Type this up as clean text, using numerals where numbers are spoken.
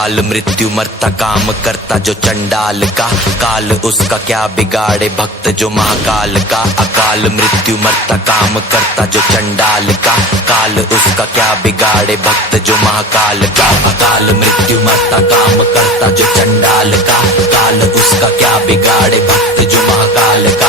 अकाल मृत्यु मरता काम करता जो चंडाल का, काल उसका क्या बिगाड़े भक्त जो महाकाल का। अकाल मृत्यु मरता काम करता जो चंडाल का, काल उसका क्या बिगाड़े भक्त जो महाकाल का। अकाल मृत्यु मरता काम करता जो चंडाल का, काल उसका क्या बिगाड़े भक्त जो महाकाल का।